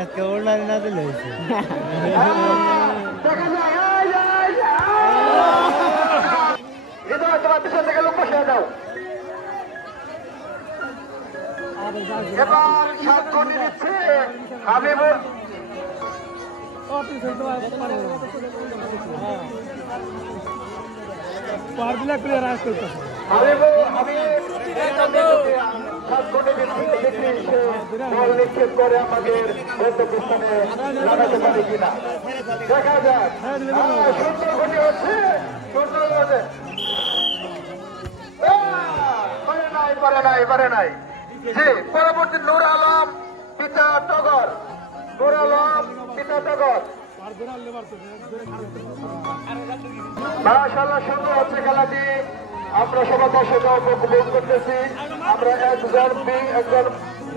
আজকে ওড়নার না দিলে হয়েছে তোমার পিছন থেকে লোক বসে দাও এবার 7 কোটি দিচ্ছে হাবিবুল পারদিলা প্লেয়ার আজ করতে নিক্ষেপ করে আমাদের গন্তব্যস্থানে লাগাতে পারে কিনা দেখা যাক সুন্দর গতি হচ্ছে সুন্দর হচ্ছে পারে নাই জি পরবর্তী নূর আলম পিতা টগর নূর আলম পিতা টগর মাশাআল্লাহ সুন্দর হচ্ছে খেলাটি আমরা সবাই দর্শক উপভোগ করতেছি আমরা একজন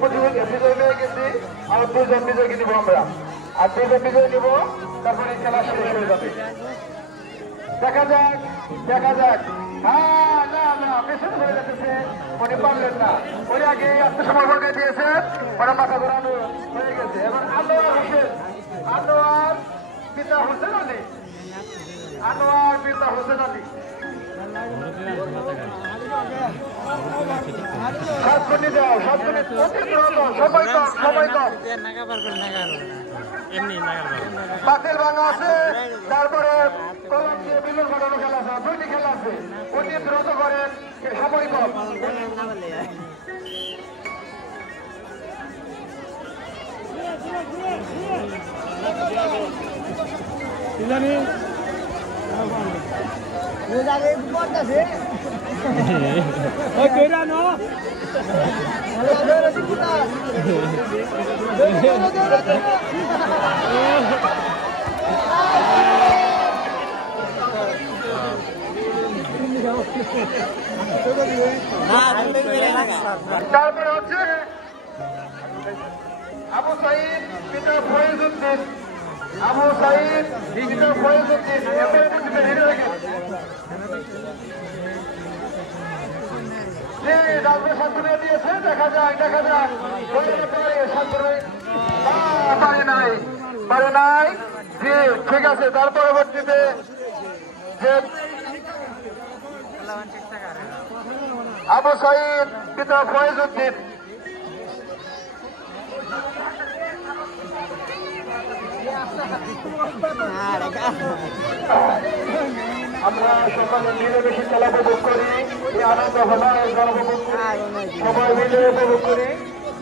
বিজয় নিয়ে গেছি আর 2 জন বিজয়কে নিব আমরা আর 2 জন বিজয় নিব তারপরে খেলা শেষ হয়ে যাবে দেখা যাক হ্যাঁ না পেছনে হয়ে যাচ্ছে উনি পারলেন না ওই আগে আত্মসমর্পণ করে দিয়েছেন ওরা মাথা ঘোরানো হয়ে গেছে এবং আনোয়ার পিতা হোসেন আলী 7 কোটি দাও 7 কোটি সময় কম বাতিল ভাঙা আছে তারপরে কলম দিয়ে বিলুর ঘটানো খেলা আছে 2টি খেলা আছে উনি দ্রুত করেন সময় কম তারপরে হচ্ছে আবু সাইদ পিতা ফয়েজউদ্দিন দিয়েছে দেখা যাক পারে নাই জি ঠিক আছে তার পরবর্তীতে যে আবু সাইদ পিতা ফয়েজউদ্দিন আমরা সকালে মিলেমিশে খেলা উপভোগ করি এই আনন্দ সবাই মিলে উপভোগ করি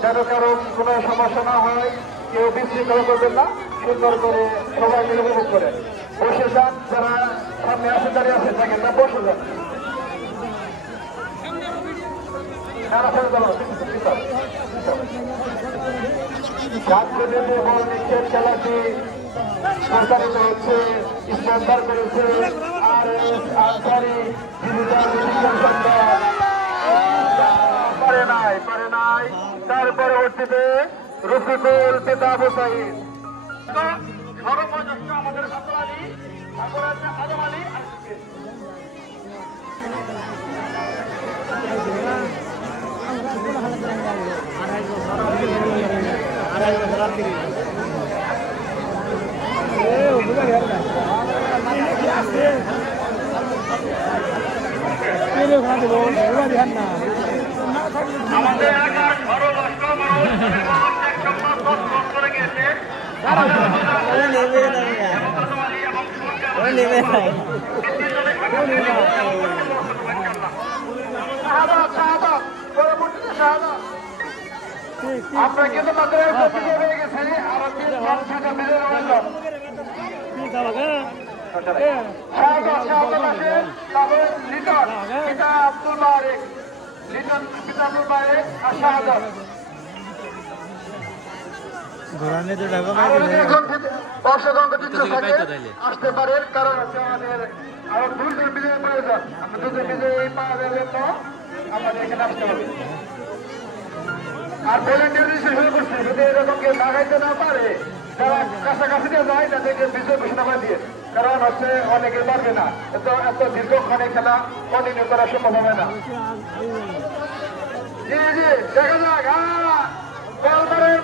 যেন কারো কোনো সমস্যা না হয় কেউ বিশৃঙ্খলা করবেন না সুন্দর করে সবাই মিলে উপভোগ করে বসে যান যারা সামনে আসে দাঁড়িয়ে আসে থাকেন না বসে যান খেলাটি প্রচারিত হচ্ছে স্পন্সর করেছে পারে নাই তার পরবর্তীতে রফিকুল পিতা আবু সাইদ সর্বজ্যেষ্ঠ আমাদের আজম আলী আমাদের এলাকার সর্বজ্যেষ্ঠ মানুষ করে গিয়েছে আপনার কিন্তু মাত্র হয়ে গেছে আর আব্দুল মারেক আর শাহাদাত আসতে পারেন কারণ হচ্ছে আমাদের আরো 2 জন বিজয়ী প্রয়োজন আমরা 2 জন বিজয়ী পাওয়ার জন্য আমাদের এখানে আসতে হবে আর ভলেন্টিয়ার শুরু করছে যদি এরকম কেউ লাগাইতে না পারে তারা কাছাকাছি যায় তাদেরকে বিজয় ঘোষণা করে দিয়ে কারণ হচ্ছে অনেকে পারবে না এত দীর্ঘক্ষণে খেলা কন্টিনিউ করা সম্ভব হবে না জি দেখা যাক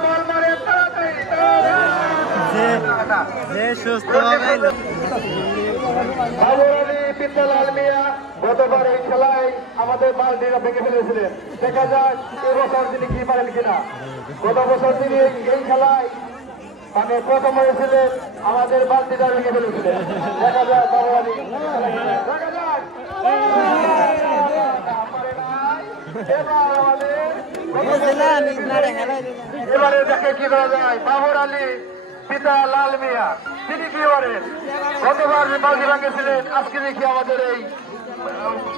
বল মারে তাড়াতাড়ি বাবর আলী বিদ্যালাল মিয়া গতবার এই খেলায় আমাদের বালতিটা ভেঙে ফেলেছিলেন। দেখা যাক এবছর তিনি কি পারেন কিনা। গত বছর তিনি এই খেলায় মানে প্রথম হয়েছিলেন, আমাদের বালতিটা ভেঙে ফেলেছিলেন। দেখা যাক বাবর আলী, দেখা যাক এবারে দেখে কি করা যায়। বাবর আলী পিতা লাল মিয়া তিনি কি করেন, গতবার বাজি ভাঙেছিলেন, আজকে দেখি আমাদের এই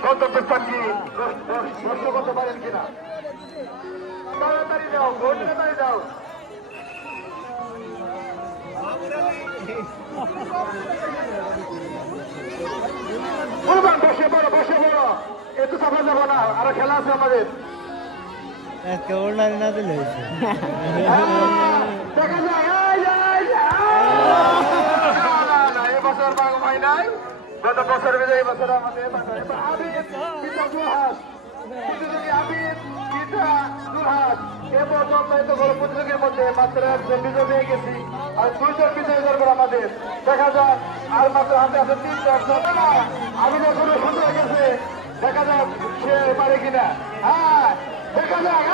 গন্তব্যস্থানটি নষ্ট করতে পারেন কিনা। তাড়াতাড়ি যাও, তাড়াতাড়ি যাও। বসে পড়ো, বসে পড়ো, একটু চাপা যাবো না, আরো খেলা আছে আমাদের। না দিলে দেখা যায় এবছর বাঘ ভাই নাই, গত বছর বিজয়ী এবছর আমাদের প্রতিযোগীর মধ্যে মাত্র একজন বিজয় পেয়ে গেছি, আর 2জন বিজয়ী দরকার আমাদের। দেখা যাক আর মাত্র হাতে আছে 3জন। আমি যখন সুন্দর গেছে, দেখা যাক সে পারে কিনা। হ্যাঁ দেখা যাক,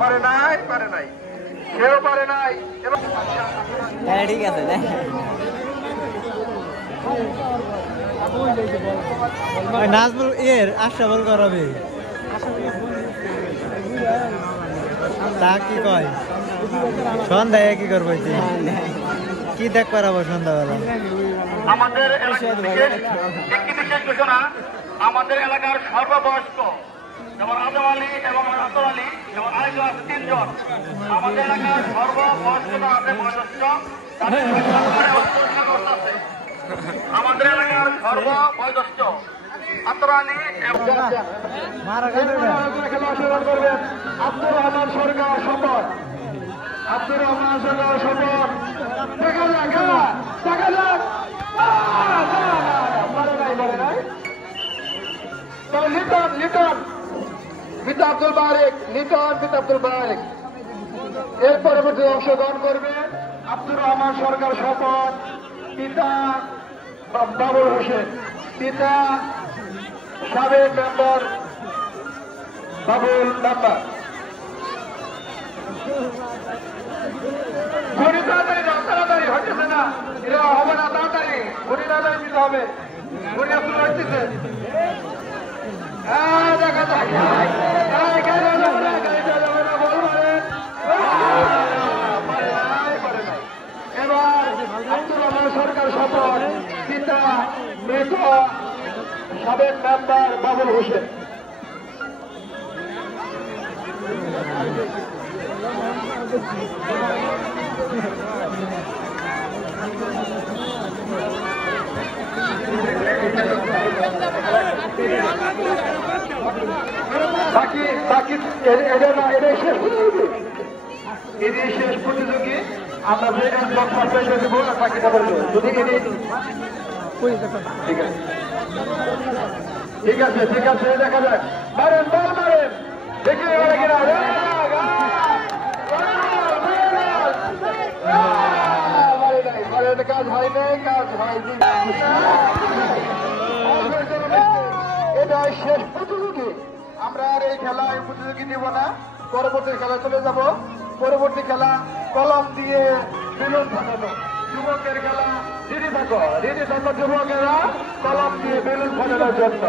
পারে নাই, পারে নাই, সেও পারে নাই। ঠিক আছে নাজবুল এর আশা বল করাবে তা কি কয় সন্ধ্যায় কি করবো কি দেখ করাবো সন্ধ্যাবেলা। আমাদের একটি বিশেষ ঘোষণা, আমাদের এলাকার সর্ববয়স্ক যেমন আজম আলী এবং আতর আলী এবং আরেকজন আছে 3 জন। আমাদের এলাকার সর্ববয়স্কতা আছে বয়োজ্যেষ্ঠ, আমাদের এলাকার সর্ববয়োজ্যেষ্ঠ আতর আলী খেলা অংশগ্রহণ করবেন আব্দুর রহমান সরকার সম্পদ। আব্দুর রহমান সরকার সম্পদ। দেখা যাক, দেখা যাক। লিটন লিটন পিতা আব্দুল বারেক, লিটন পিতা আব্দুল বারেক এর পরবর্তী অংশগ্রহণ করবে আব্দুর রহমান সরকার শপথ, পিতা বাবুল হোসেন, পিতা সাবেক মেম্বার বাবুল মেম্বার। ঘড়ি তাড়াতাড়ি যাও, তাড়াতাড়ি হচ্ছে না, এরা হবে না, তাড়াতাড়ি ঘড়ি তাড়াতাড়ি দিতে হবে। ঘড়ি আপনার হচ্ছে দেখা যাক, এবার আব্দুর রহমান সরকার শপথ, পিতা মৃত সাবেক মেম্বার বাবুল হোসেন। বাকি বাকি এটাই শেষ প্রতিযোগী, এটাই শেষ প্রতিযোগী। আমরা যে দেবো বাকিটা বলবো যদি ঠিক আছে, ঠিক আছে, ঠিক আছে, দেখা যাক। মারেন বল, মারেন, দেখি কিনা কাজ হয় নাই, কাজ হয়নি। এটা শেষ প্রতিযোগী, আমরা আর এই খেলায় প্রতিযোগী নিব না, পরবর্তী খেলা চলে যাব। পরবর্তী খেলা কলম দিয়ে বেলুন ফাটানো, যুবকের খেলা। রেডি থাকো, রেডি থাকো যুবকেরা কলম দিয়ে বেলুন ফাটানোর জন্য।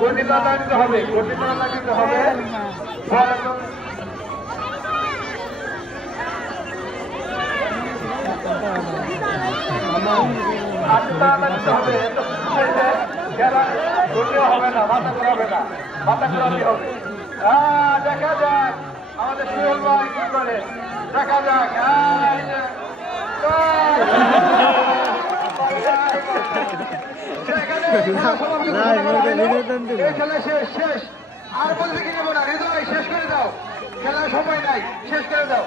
গতিটা লাগতে হবে, গতিটা লাগতে হবে। হবে না, মাথা ঘোরাবে না, মাথা ঘোরাতে হবে। দেখা যাক আমাদের সুরল ভাই কি করে, দেখা যাক। খেলা শেষ, শেষ, আর বলতে কি নেবো না। হৃদয় শেষ করে দাও, খেলার সময় নাই, শেষ করে দাও।